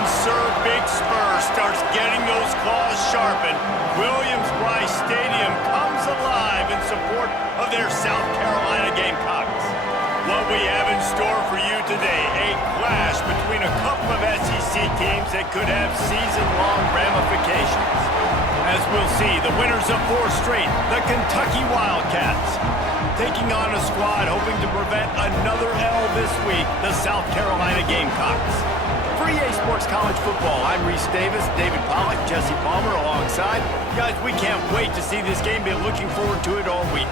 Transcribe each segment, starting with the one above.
And Sir Big Spur starts getting those claws sharpened. Williams Brice Stadium comes alive in support of their South Carolina Gamecocks. What we have in store for you today, a clash between a couple of SEC teams that could have season-long ramifications. As we'll see, the winners of 4 straight, the Kentucky Wildcats, taking on a squad hoping to prevent another L this week, the South Carolina Gamecocks. For EA Sports College Football, I'm Reese Davis, David Pollack, Jesse Palmer alongside. Guys, we can't wait to see this game. Been looking forward to it all week.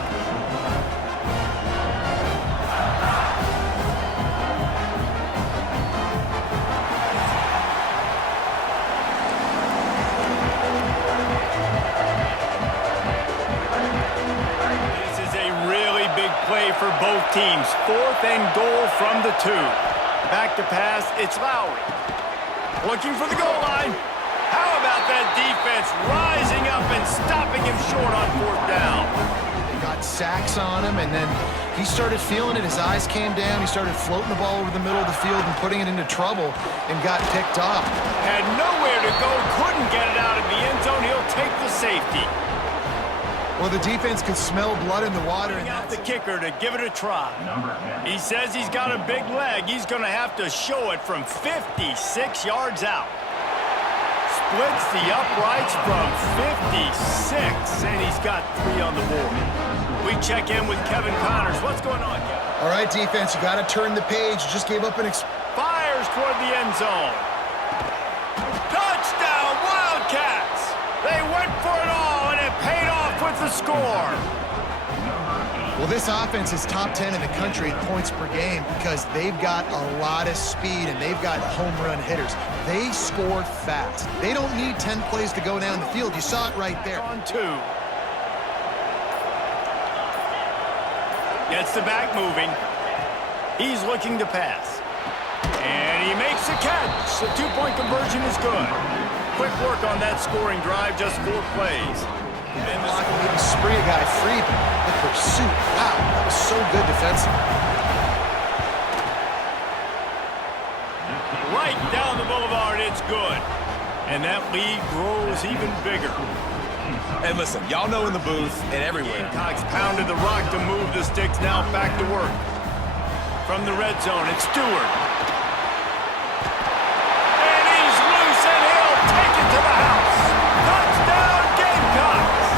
Play for both teams. 4th and goal from the 2. Back to pass, it's Lowry. Looking for the goal line. How about that defense rising up and stopping him short on 4th down? Got sacks on him, and then he started feeling it. His eyes came down. He started floating the ball over the middle of the field and putting it into trouble and got picked off. Had nowhere to go, couldn't get it out of the end zone. He'll take the safety. Well, the defense can smell blood in the water. And out the kicker to give it a try. He says he's got a big leg. He's going to have to show it from 56 yards out. Splits the uprights from 56, and he's got 3 on the board. We check in with Kevin Connors. What's going on, Kevin? All right, defense, you got to turn the page. You just gave up an fires toward the end zone. Touchdown, Wildcats! They went for it all, and it paid off with the score. Well, this offense is top 10 in the country in points per game because they've got a lot of speed and they've got home run hitters. They score fast. They don't need 10 plays to go down the field. You saw it right there. On 2. Gets the back moving. He's looking to pass. And he makes the catch. The 2-point conversion is good. Quick work on that scoring drive, just 4 plays. And maybe spree a guy free, but the pursuit, wow, that was so good defensively. Right down the boulevard, it's good. And that lead grows even bigger. And listen, y'all know in the booth and everywhere. Gamecocks pounded the rock to move the sticks, now back to work. From the red zone, it's Stewart. And he's loose, and he'll take it to the house. Touchdown, Gamecocks!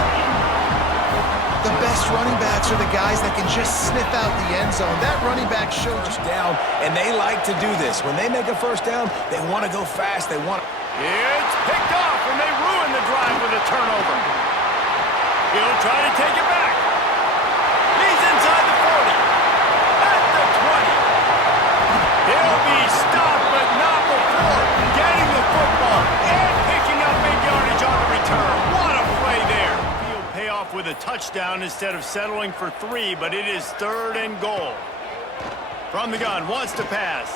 The best running backs are the guys that can just sniff out the end zone. That running back showed first down, and they like to do this. When they make a first down, they want to go fast. They want. It's picked off, and they ruin the drive with a turnover. He'll try to take it back. He's inside the 40. At the 20. He'll be stopped, but not before getting the football and picking up big yardage on the return. What a play there. He'll pay off with a touchdown instead of settling for 3, but it is 3rd and goal. From the gun, wants to pass.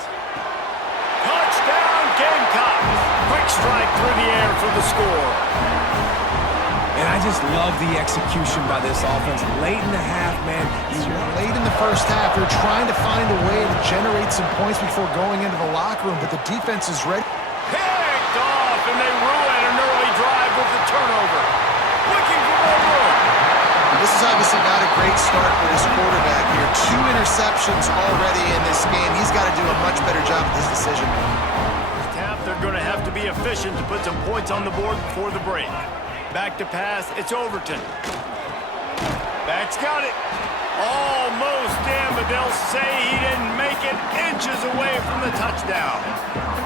Touchdown, Gamecocks. Quick strike through the air for the score. And I just love the execution by this offense. Late in the half, man. Late in the first half, they're trying to find a way to generate some points before going into the locker room, but the defense is ready. Picked off, and they ruin an early drive with the turnover. Looking for more room. This is obviously not a great start for this quarterback here. 2 interceptions already in this game. He's got to do a much better job with his decision. They're going to have to be efficient to put some points on the board before the break. Back to pass, it's Overton. Back's got it. Almost in, but they'll say he didn't make it, inches away from the touchdown.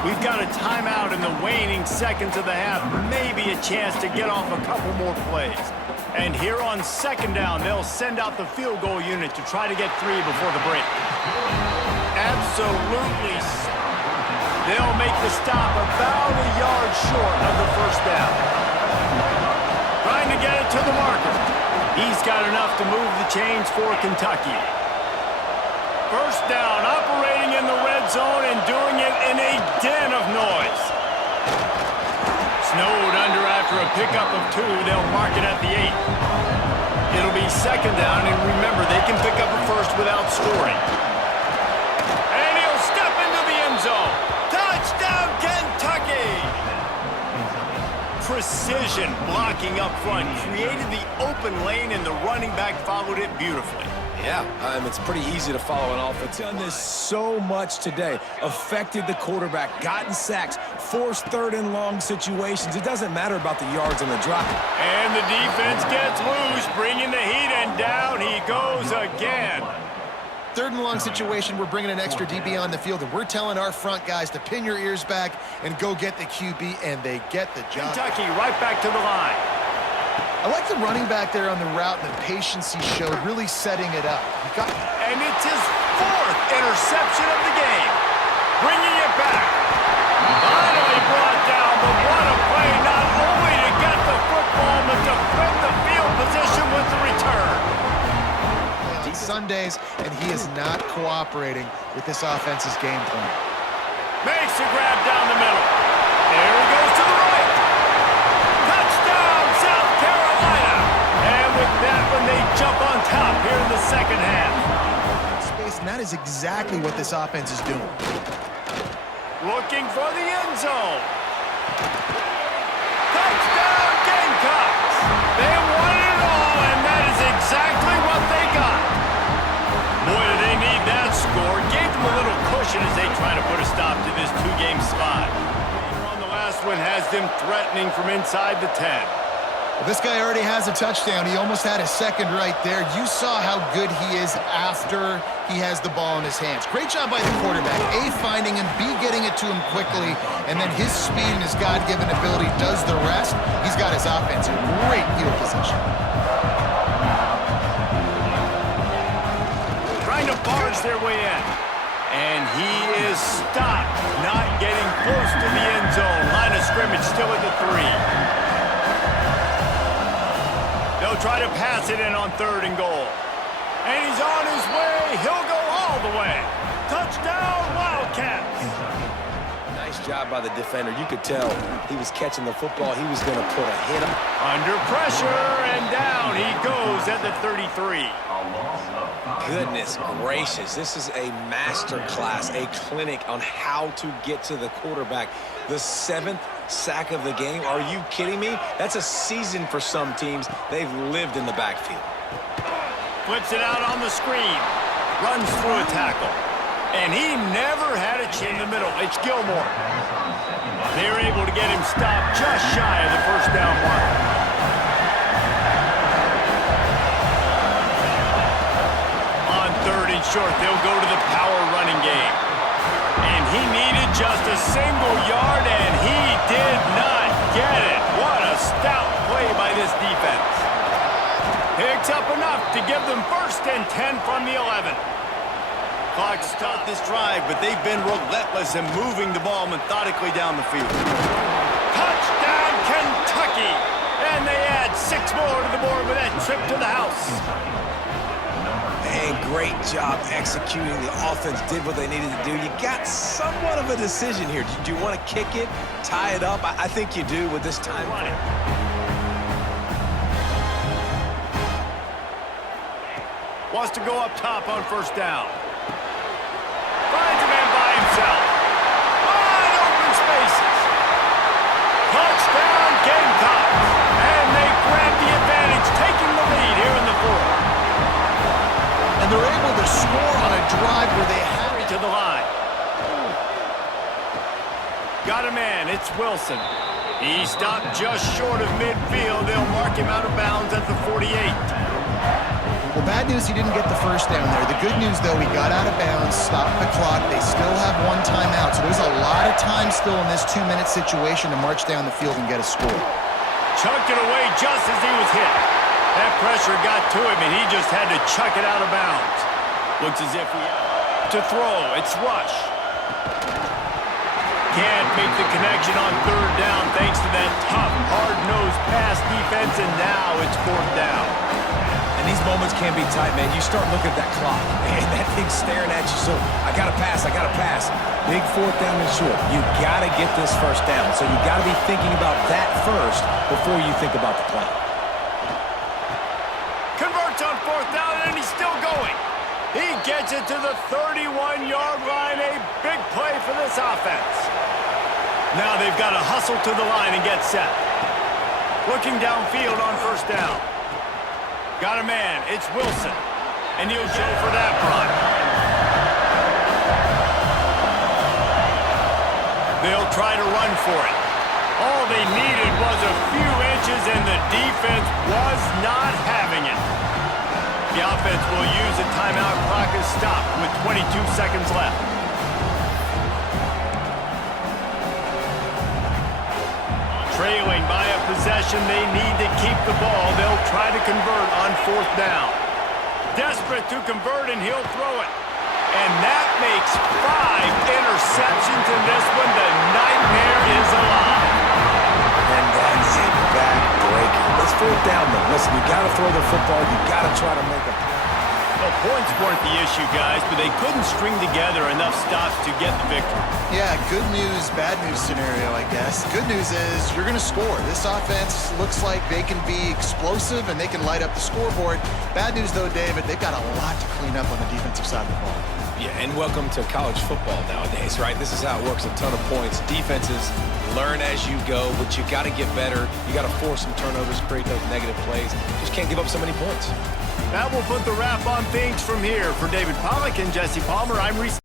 We've got a timeout in the waning seconds of the half. Maybe a chance to get off a couple more plays. And here on 2nd down, they'll send out the field goal unit to try to get 3 before the break. Absolutely. They'll make the stop about a yard short of the 1st down. Trying to get it to the marker. He's got enough to move the chains for Kentucky. 1st down, operating in the red zone and doing it in a den of noise. Snowed under after a pickup of 2. They'll mark it at the 8. It'll be 2nd down, and remember, they can pick up a first without scoring. And he'll step into the end zone. Touchdown, Kentucky! precision blocking up front, created the open lane, and the running back followed it beautifully. Yeah, it's pretty easy to follow an offense. Done this so much today. Affected the quarterback, gotten sacks, forced third and long situations. It doesn't matter about the yards on the drop. And the defense gets loose, bringing the heat, and down he goes again. Third and long situation, we're bringing an extra DB on the field, and we're telling our front guys to pin your ears back and go get the QB, and they get the job. Kentucky right back to the line. I like the running back there on the route and the patience he showed, really setting it up. And it's his 4th interception of the game. Bringing it back. Finally brought down, but what a play, not only to get the football, but to flip the field position with the return. Sundays, and he is not cooperating with this offense's game plan. Makes a grab down the middle. There he goes to the right. Touchdown, South Carolina. And with that one, they jump on top here in the second half. Space, and that is exactly what this offense is doing. Looking for the end zone. Touchdown, Gamecocks. They won it all, and that is exactly what they got. Boy, do they need that score. Gave them a little cushion as they try to put a stop to this 2-game slide. On the last one has them threatening from inside the 10. Well, this guy already has a touchdown. He almost had a second right there. You saw how good he is after he has the ball in his hands. Great job by the quarterback. A, finding him, B, getting it to him quickly, and then his speed and his God-given ability does the rest. He's got his offense in great field position. Trying to barge their way in. And he is stopped, not getting close to the end zone. Line of scrimmage still at the 3. They'll try to pass it in on 3rd and goal. And he's on his way. He'll go all the way. Touchdown, Wildcats. Nice job by the defender. You could tell he was catching the football. He was going to put a hit him. Under pressure, and down he goes at the 33. Goodness gracious, this is a master class, a clinic on how to get to the quarterback. The 7th sack of the game. Are you kidding me? That's a season for some teams. They've lived in the backfield. Flips it out on the screen. Runs through a tackle. And he never had a chin in the middle. It's Gilmore. They're able to get him stopped just shy of the first down mark. On 3rd and short, they'll go to the power running game. And he needed just a single yard, and he did not get it. What a stout play by this defense. Picks up enough to give them 1st and 10 from the 11. Clock stopped this drive, but they've been relentless in moving the ball methodically down the field. Touchdown, Kentucky! And they add 6 more to the board with that trip to the house. Man, great job executing. The offense did what they needed to do. You got somewhat of a decision here. Do you want to kick it, tie it up? I think you do with this time. Wants to go up top on 1st down. Finds a man by himself. Wide open spaces. Touchdown, Gamecocks. And they grab the advantage, taking the lead here in the 4th. And they're able to score on a drive where they have to the line. Got a man, it's Wilson. He stopped just short of midfield. They'll mark him out of bounds at the 48. Well, bad news, he didn't get the first down there. The good news, though, he got out of bounds, stopped the clock. They still have 1 timeout, so there's a lot of time still in this 2-minute situation to march down the field and get a score. Chucked it away just as he was hit. That pressure got to him, and he just had to chuck it out of bounds. Looks as if he to throw. It's Rush. Can't make the connection on 3rd down thanks to that tough, hard-nosed pass defense, and now it's 4th down. And these moments can be tight, man. You start looking at that clock, and that thing's staring at you. So I got to pass, I got to pass. Big 4th down and short. You got to get this 1st down. So you got to be thinking about that first before you think about the play. Converts on 4th down, and he's still going. He gets it to the 31-yard line. A big play for this offense. Now they've got to hustle to the line and get set. Looking downfield on first down. Got a man. It's Wilson. And he'll go for that run. They'll try to run for it. All they needed was a few inches, and the defense was not having it. The offense will use a timeout. Clock is stopped with 22 seconds left. Trailing by a possession, they need to keep the ball. They'll try to convert on fourth down. Desperate to convert, and he'll throw it. And that makes 5 interceptions in this one. The nightmare is alive. And that's a back-breaker. Let's fourth down, though. Listen, you got to throw the football. You got to try to make a play. Well, points weren't the issue, guys, but they couldn't string together enough stops to get the victory. Yeah, good news, bad news scenario, I guess. Good news is you're going to score. This offense looks like they can be explosive and they can light up the scoreboard. Bad news, though, David, they've got a lot to clean up on the defensive side of the ball. Yeah, and welcome to college football nowadays, right? This is how it works, a ton of points. Defenses learn as you go, but you got to get better. You got to force some turnovers, create those negative plays. Just can't give up so many points. That will put the wrap on things from here. For David Pollack and Jesse Palmer, I'm Reese.